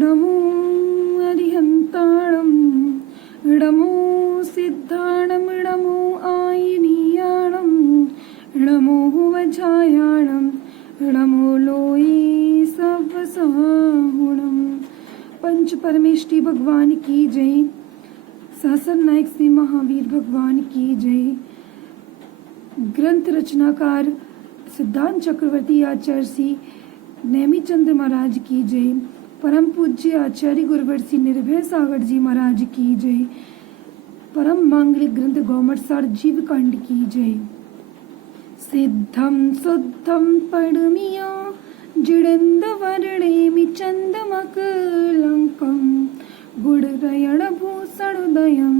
नमो अरिहन्ताणं नमो सिद्धाणं नमो आयनीयाणं नमो वज्रायाणं नमो लोये सर्वसहुणं। पंच परमेष्टि भगवान की जय। सहस्र नायक श्री महावीर भगवान की जय। ग्रंथ रचनाकार सिद्धांत चक्रवर्ती आचार्य श्री नेमिचंद्र महाराज की जय। परम पूज्य आचार्य गुरुवर श्री निर्भय सागर जी महाराज की जय। परम मांगलिक ग्रंथ गौमटसार जीव कांड की जय। सिद्धम शुद्धम पड़मिया जिडेंद वर्णेमि चंदमकलंकम गुणरयण भूषणोदयं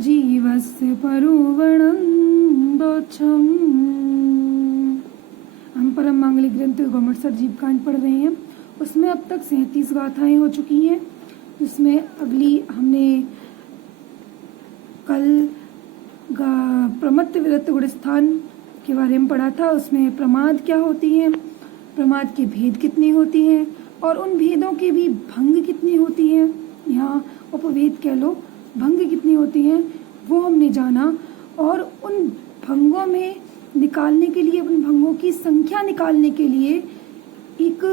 जीवस्य परोवणं दोछम। हम परम मांगलिक ग्रंथ गौमटसार जीव कांड पढ़ रहे हैं। उसमें अब तक 37 गाथाएं हो चुकी हैं। जिसमें अगली हमने कल प्रमत्त विरत गुणस्थान के बारे में पढ़ा था। उसमें प्रमाद क्या होती है, प्रमाद के भेद कितने होती हैं और उन भेदों के भी भंग कितनी होती हैं, यहाँ उपभेद कह लो, भंग कितनी होती हैं वो हमने जाना। और उन भंगों में निकालने के लिए, उन भंगों की संख्या निकालने के लिए एक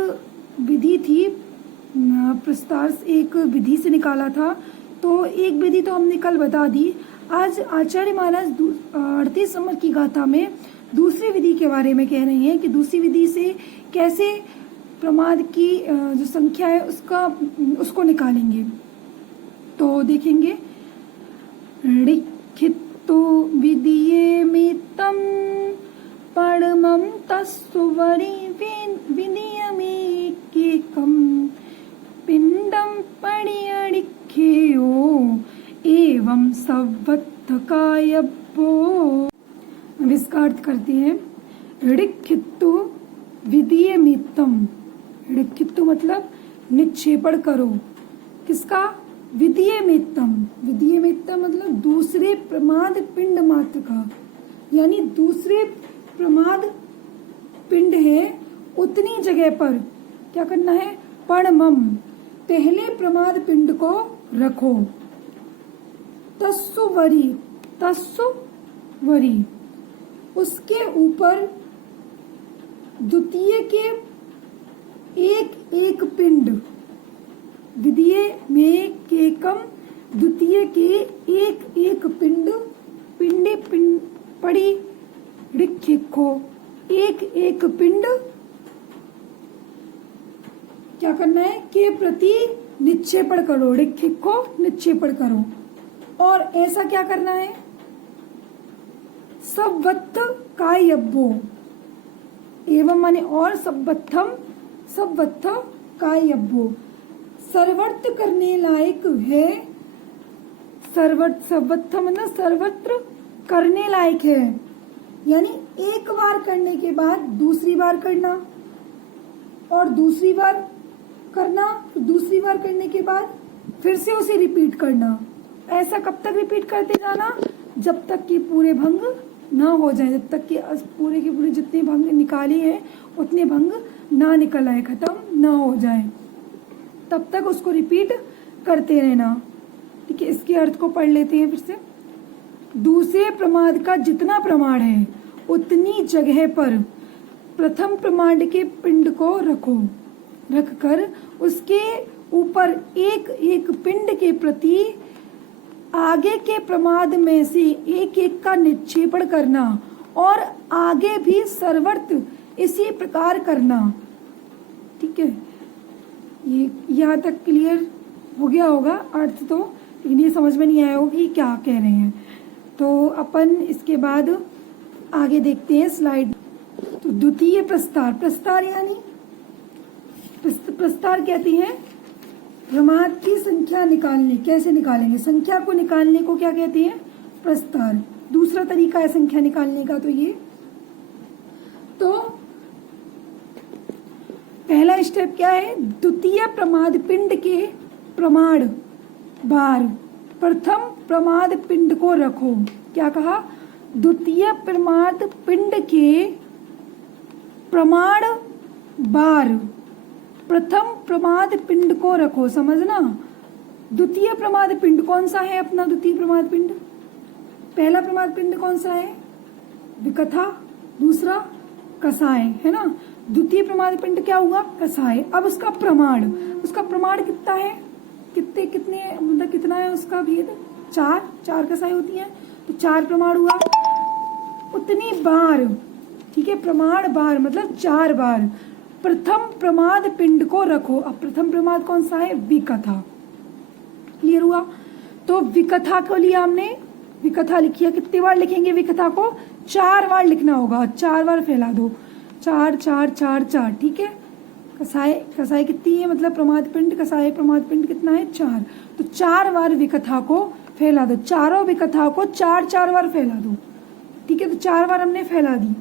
विधि थी, प्रस्तार एक विधि से निकाला था। तो एक विधि तो हमने कल बता दी। आज आचार्य महाराज 38 नंबर की गाथा में दूसरी विधि के बारे में कह रहे हैं कि दूसरी विधि से कैसे प्रमाद की जो संख्या है उसको निकालेंगे। तो देखेंगे, ऋखित्तो विधिये मित्तं परमं तस्सुवरि विनियमेकेकं पिंडम पड़ियडिख्यो एवं सवत्थकायब्बो। विस्तार करते हैं। ऋखित्तो विधिये मित्तं, ऋखित्तो मतलब निक्षेपण करो। किसका? विधिये मित्तं। विधिये मित्तं मतलब दूसरे प्रमाद पिंड मात्र का, यानी दूसरे प्रमाद पिंड है उतनी जगह पर क्या करना है? पणमम, पहले प्रमाद पिंड को रखो। तस्सुवरी, तस्सुवरी उसके ऊपर द्वितीय के एक एक पिंड, विधिये में केकम, द्वितीय के एक एक पिंड, पिंडे पिंड पड़ी ऋखिक्खो, एक एक पिंड क्या करना है? के प्रति निक्षेपण करो, ऋखिक्खो निक्षेपण करो। और ऐसा क्या करना है? सवत्थ कायब्बो, एवं माने और सवत्थम, सवत्थ कायब्बो सर्वत्र करने लायक है। सवत्थ मतलब सर्वत्र करने लायक है, यानी एक बार करने के बाद दूसरी बार करना और दूसरी बार करना, दूसरी बार करने के बाद फिर से उसे रिपीट करना। ऐसा कब तक रिपीट करते जाना? जब तक कि पूरे भंग ना हो जाए, जब तक कि पूरे के पूरे जितने भंग निकाले हैं उतने भंग ना निकल आए, खत्म ना हो जाए, तब तक उसको रिपीट करते रहना। ठीक है, इसके अर्थ को पढ़ लेते हैं फिर से। दूसरे प्रमाद का जितना प्रमाण है उतनी जगह पर प्रथम प्रमाण के पिंड को रखो, रखकर उसके ऊपर एक एक पिंड के प्रति आगे के प्रमाद में से एक एक का निक्षेपण करना और आगे भी सर्वत्र इसी प्रकार करना। ठीक है, ये यहाँ तक क्लियर हो गया होगा अर्थ तो, लेकिन ये समझ में नहीं आया होगा कि क्या कह रहे हैं। तो अपन इसके बाद आगे देखते हैं स्लाइड। तो द्वितीय प्रस्तार, प्रस्तार यानी प्रस्तार कहती है प्रमाद की संख्या निकालने। कैसे निकालेंगे? संख्या को निकालने को क्या कहते हैं? प्रस्तार। दूसरा तरीका है संख्या निकालने का। तो ये तो पहला स्टेप क्या है? द्वितीय प्रमाद पिंड के प्रमाण बार प्रथम प्रमाद पिंड को रखो। क्या कहा? द्वितीय प्रमाद पिंड के प्रमाण बार प्रथम प्रमाद पिंड को रखो, समझना। द्वितीय प्रमाद पिंड कौन सा है अपना? द्वितीय प्रमाद पिंड, पहला प्रमाद पिंड कौन सा है? विकथा, दूसरा कसाय, है ना। द्वितीय प्रमाद पिंड क्या हुआ? कसाय। अब उसका प्रमाण कितना है? कितने मतलब कितना है उसका भेद? 4 कसाय होती हैं, तो 4 प्रमाण हुआ। उतनी बार, ठीक है, प्रमाण बार मतलब 4 बार प्रथम प्रमाद पिंड को रखो। अब प्रथम प्रमाद कौन सा है? विकथा। क्लियर हुआ? तो विकथा को लिया हमने, विकथा लिखी है। कितनी बार लिखेंगे विकथा को? 4 बार लिखना होगा। 4 बार फैला दो, 4 4 4 4, ठीक है। कसाय कितनी है? मतलब प्रमाद पिंड, कसाय प्रमाद पिंड कितना है? 4। तो 4 बार विकथा को फैला दो, चारों विकथा को 4 4 बार फैला दो, ठीक है। तो 4 बार हमने फैला दी।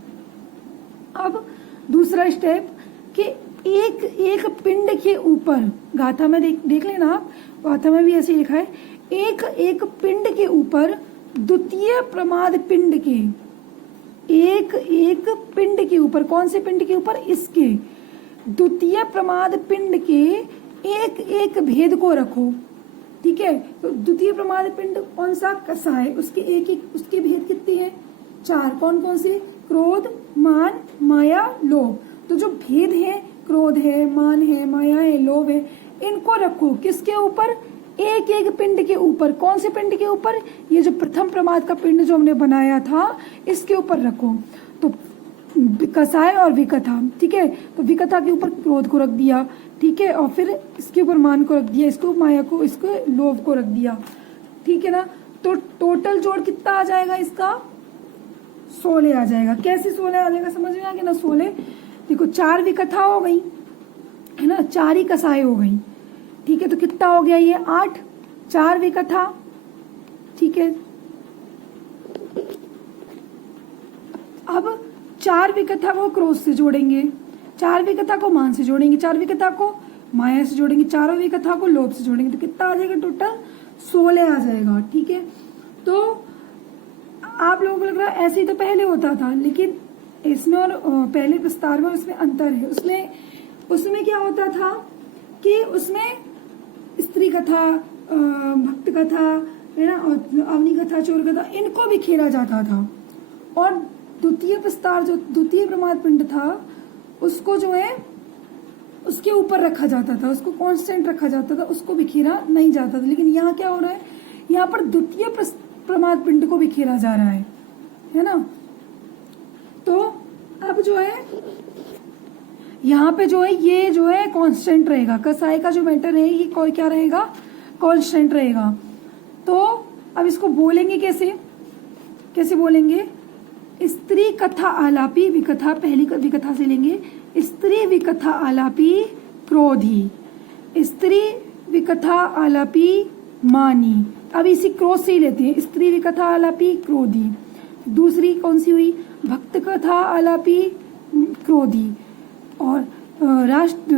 अब दूसरा स्टेप कि एक पिंड के ऊपर, गाथा में देख लेना आप, गाथा में भी ऐसे लिखा है, एक पिंड के ऊपर द्वितीय प्रमाद पिंड के, एक पिंड के ऊपर, कौन से पिंड के ऊपर? इसके द्वितीय प्रमाद पिंड के एक भेद को रखो, ठीक है। तो द्वितीय प्रमाद पिंड कौन सा? कसाय। उसके भेद कितने हैं? 4। कौन कौन से? क्रोध, मान, माया, लोभ। तो जो भेद है, क्रोध है, मान है, माया है, लोभ है, इनको रखो किसके ऊपर? एक पिंड के ऊपर। कौन से पिंड के ऊपर? ये जो प्रथम प्रमाद का पिंड जो हमने बनाया था, इसके ऊपर रखो। तो कसाय और विकथा, ठीक है। तो विकथा के ऊपर क्रोध को रख दिया, ठीक है, और फिर इसके ऊपर मान को रख दिया, इसको माया को, इसको लोभ को रख दिया, ठीक है ना। तो टोटल जोड़ कितना आ जाएगा इसका? 16 आ जाएगा। कैसे 16 आ जाएगा? समझ में आ गया ना? 16 देखो, 4 विकथा हो गई, है ना, 4 ही कसाय हो गई, ठीक है। तो कितना हो गया ये? 8। 4 विकथा, ठीक है। अब 4 विकथा को क्रोध से जोड़ेंगे, 4 विकथा को मान से जोड़ेंगे, 4 विकथा को माया से जोड़ेंगे, 4 विकथा को लोभ से जोड़ेंगे। तो कितना आ जाएगा? टोटल 16 आ जाएगा, ठीक है। तो आप लोगों को लग रहा है ऐसे ही तो पहले होता था, लेकिन इसमें और पहले प्रस्ताव में उसमें अंतर है। उसमें क्या होता था कि उसमें स्त्री कथा, भक्त कथा, है ना, और अवनी कथा, चोर कथा, इनको भी खेला जाता था। और द्वितीय प्रस्ताव, जो द्वितीय प्रमाद पिंड था, उसको जो है उसके ऊपर रखा जाता था, उसको कांस्टेंट रखा जाता था, उसको बिखेरा नहीं जाता था। लेकिन यहाँ क्या हो रहा है? यहाँ पर द्वितीय प्रमाद पिंड को बिखेरा जा रहा है ना। तो अब जो है यहाँ पे जो है ये जो है कांस्टेंट रहेगा। कसाय का जो मैटर है ये कोई क्या रहेगा? कांस्टेंट रहेगा। तो अब इसको बोलेंगे कैसे बोलेंगे? स्त्री कथा आलापी विकथा, पहली विकथा से लेंगे। स्त्री विकथा आलापी क्रोधी, स्त्री विकथा आलापी मानी। अब इसी क्रोध से ही लेते हैं। स्त्री विकथा आलापी क्रोधी। दूसरी कौन सी हुई? भक्त कथा आलापी क्रोधी, और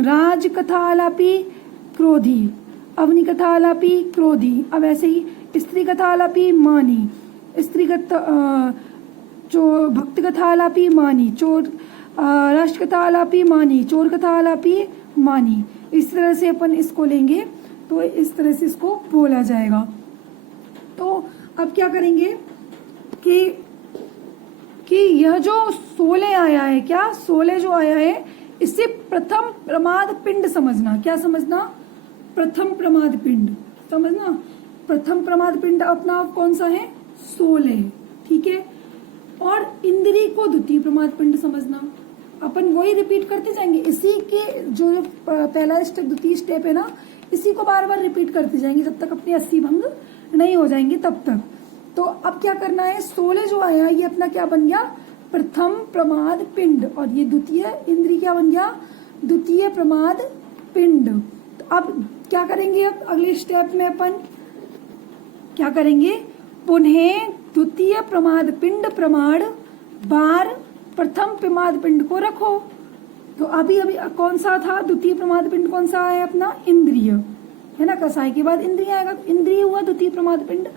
राज कथा आलापी क्रोधी, अवनी कथा आलापी क्रोधी। अब ऐसे ही स्त्री कथा आलापी मानी, स्त्री कथा, जो भक्त कथा आलापी मानी, चोर, राष्ट्र कथा आलापी मानी, चोर कथा आलापी मानी। इस तरह से अपन इसको लेंगे तो इस तरह से इसको बोला जाएगा। तो अब क्या करेंगे कि यह जो 16 आया है, क्या 16 जो आया है, इससे प्रथम प्रमाद पिंड समझना। क्या समझना? प्रथम प्रमाद पिंड समझना। प्रथम प्रमाद पिंड अपना कौन सा है? 16, ठीक है। और इंद्री को द्वितीय प्रमाद पिंड समझना। अपन वही रिपीट करते जाएंगे। इसी के जो पहला स्टेप, द्वितीय स्टेप है ना, इसी को बार बार रिपीट करते जाएंगे जब तक अपने 80 भंग नहीं हो जाएंगे तब तक। तो अब क्या करना है? 16 जो आया ये अपना क्या बन गया? प्रथम प्रमाद पिंड। और ये द्वितीय इंद्री क्या बन गया? द्वितीय प्रमाद पिंड। तो अब क्या करेंगे? अब अगले स्टेप में अपन क्या करेंगे? पुनः द्वितीय प्रमाद पिंड प्रमाण बार प्रथम प्रमाद पिंड को रखो। तो अभी कौन सा था? द्वितीय प्रमाद पिंड कौन सा है अपना? इंद्रिय, है ना। कसाय के बाद इंद्रिय आएगा, तो इंद्रिय हुआ द्वितीय प्रमाद पिंड।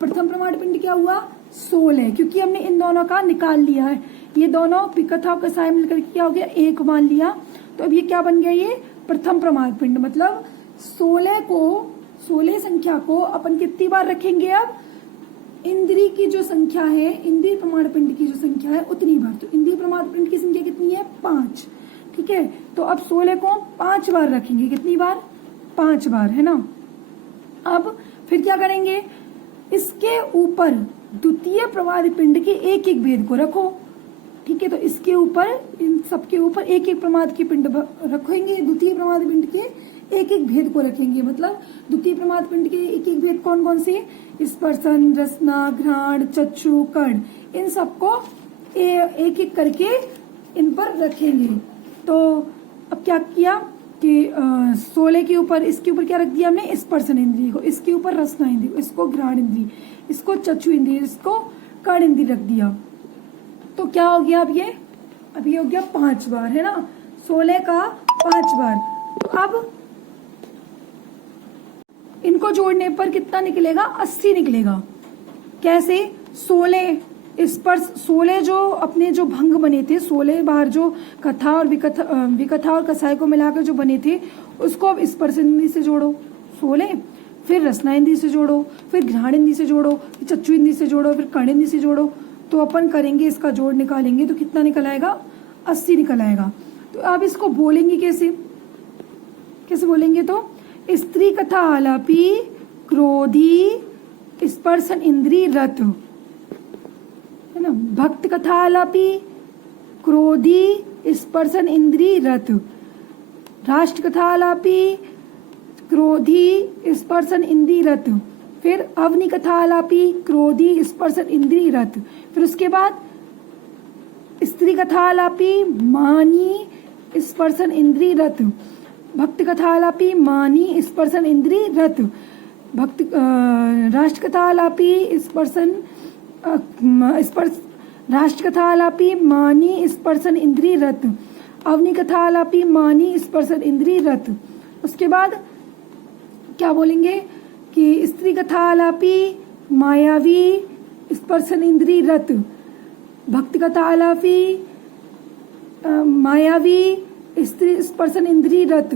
प्रथम प्रमाद पिंड क्या हुआ? 16, क्योंकि हमने इन दोनों का निकाल लिया है। ये दोनों विकथा और कसाय मिलकर क्या हो गया? एक मान लिया। तो अब ये क्या बन गया? ये प्रथम प्रमाद पिंड मतलब 16 संख्या को अपन कितनी बार रखेंगे? अब इंद्री की जो संख्या है, इंद्रिय प्रमाण पिंड की जो संख्या है उतनी बार। तो इंद्रिय प्रमाण पिंड की संख्या कितनी है? 5। ठीक है, तो अब 16 को 5 बार रखेंगे। कितनी बार? 5 बार, है ना। अब फिर क्या करेंगे? इसके ऊपर द्वितीय प्रमाद पिंड के एक एक भेद को रखो। ठीक है, तो इसके ऊपर, इन सबके ऊपर एक एक प्रमाद के पिंड रखेंगे। द्वितीय प्रमाद पिंड के एक एक भेद को रखेंगे। मतलब द्वितीय प्रमाद पिंड के एक एक भेद कौन कौन से? स्पर्शन, रसना, घ्राण, चक्षु, कर्ण, इन सबको एक एक करके इन पर रखेंगे। तो अब क्या किया कि 16 के ऊपर, इसके ऊपर क्या रख दिया हमने? स्पर्शन इंद्रिय को, इसके ऊपर रसना इंद्रिय, इसको घ्राण इंद्रिय, इसको चक्षु इंद्रिय, इसको कर्ण इंद्रिय रख दिया। तो क्या हो गया? अब ये हो गया 5 बार, है ना। 16 का 5 बार। तो अब इनको जोड़ने पर कितना निकलेगा? 80 निकलेगा। कैसे? 16 जो अपने जो भंग बने थे, 16 बार जो कथा और विकथा और कसाय को मिलाकर जो बने थे, उसको अब स्पर्श इंद्री से जोड़ो 16, फिर रसना इंद्री से जोड़ो, फिर घ्राण इंद्री से जोड़ो, फिर चक्षु इंद्री से जोड़ो, फिर कर्ण इंद्री से जोड़ो। तो अपन करेंगे, इसका जोड़ निकालेंगे तो कितना निकल आएगा? 80 निकल आएगा। तो अब इसको बोलेंगे कैसे? कैसे बोलेंगे? तो स्त्री कथा आलापी क्रोधी स्पर्शन इंद्री रत, है ना। भक्त कथा आलापी क्रोधी स्पर्शन इंद्री रत, राष्ट्र कथा आलापी क्रोधी स्पर्शन इंद्री रत, फिर अवनी कथा आलापी क्रोधी स्पर्शन इंद्री रत, फिर उसके बाद स्त्री कथा आलापी मानी स्पर्शन इंद्री रत, भक्त कथा आलापी मानी स्पर्शन इंद्री रत, भक्त राष्ट्र कथा आलापी स्पर्शन राष्ट्र कथा आलापी मानी स्पर्शन इंद्री रत, अवनी कथा आलापी मानी स्पर्शन इंद्री रत। उसके बाद क्या बोलेंगे कि स्त्री कथा आलापी मायावी स्पर्शन इंद्री रत, भक्त कथा आलापी मायावी स्त्री स्पर्शन इंद्री रत,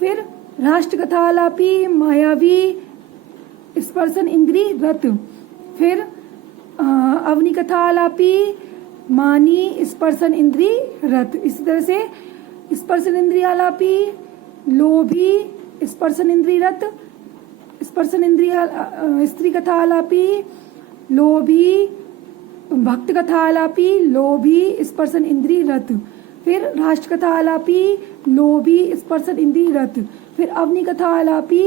फिर राष्ट्र कथा आलापी मायावी स्पर्शन इंद्री रत, फिर अवनी कथा आलापी मानी स्पर्शन इंद्री रत। इसी तरह से स्पर्शन इंद्री आलापी लोभी स्पर्शन इंद्री रत, स्पर्शन इंद्रिय स्त्री कथा आलापी लोभी, भक्त कथा आलापी लोभी स्पर्शन इंद्री रत, फिर राष्ट्र कथा आलापी लोभी स्पर्शन इंद्री रत, फिर अवनी कथा आलापी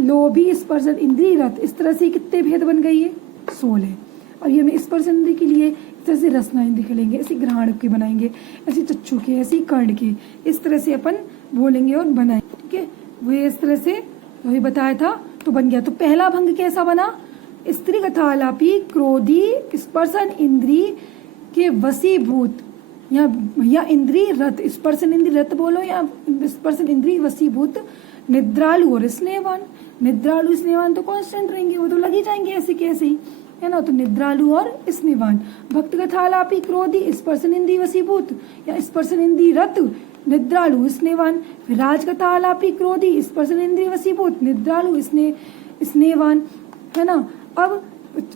लोभी स्पर्शन इंद्री रत। इस तरह से कितने भेद बन गई है? 16। और ये हमें स्पर्शन इंद्री के लिए इस तरह से रसना इंद्री के लेंगे, ऐसे घ्राण के बनाएंगे, ऐसे चक्षु के, ऐसे कर्ण के, इस तरह से अपन बोलेंगे और बनाएंगे। ठीक है, वो इस तरह से वही बताया था तो बन गया। तो पहला भंग कैसा बना? स्त्री कथा आलापी क्रोधी स्पर्शन इंद्री के वशीभूत या इंद्री रत, स्पर्शन इंद्री रत बोलो या स्पर्शन इंद्री वशीभूत निद्रालु और स्नेहवान। निद्रालु स्नेहवान तो कांस्टेंट रहेंगे, वो तो लगी जाएंगे ऐसे कैसे ही, है ना। तो निद्रालु और स्नेहवान। भक्त कथा आलापी क्रोधी स्पर्शन इंद्री वशीभूत या स्पर्शन इंद्री रत निद्रालु स्नेहवान, फिर राज कथा आलापी क्रोधी स्पर्शन इंद्री वशीभूत निद्रालु स्नेहवान, है ना। अब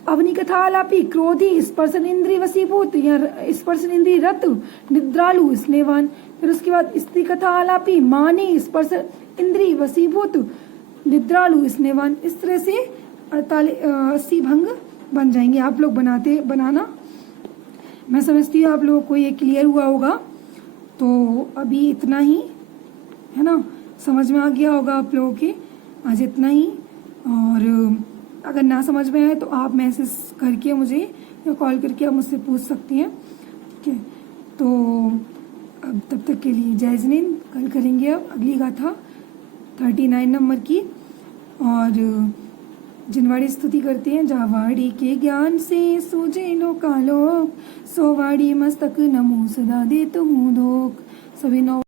अवनी कथा आलापी क्रोधी स्पर्शन इंद्री वशीभूत या स्पर्शन इंद्री रत निद्रालु स्नेहवान, फिर उसके बाद स्त्री कथा आलापी मानी स्पर्शन इंद्री वशीभूत निद्रालु स्नेहवान। इस तरह से 80 भंग बन जाएंगे। आप लोग बनाना, मैं समझती हूँ आप लोगों को ये क्लियर हुआ होगा। तो अभी इतना ही, है ना, समझ में आ गया होगा आप लोगों के। आज इतना ही, और अगर ना समझ में आए तो आप मैसेज करके मुझे या कॉल करके आप मुझसे पूछ सकती हैं। ठीक है, तो अब तब तक के लिए जय जिनेंद्र। कल करेंगे अब अगली गाथा 39 नंबर की, और जिनवाड़ी स्तुति करते हैं। जावाड़ी के ज्ञान से सूझे लोकालोक, सोवाड़ी मस्तक नमो सदा देत हूँ धोख। सभी नौ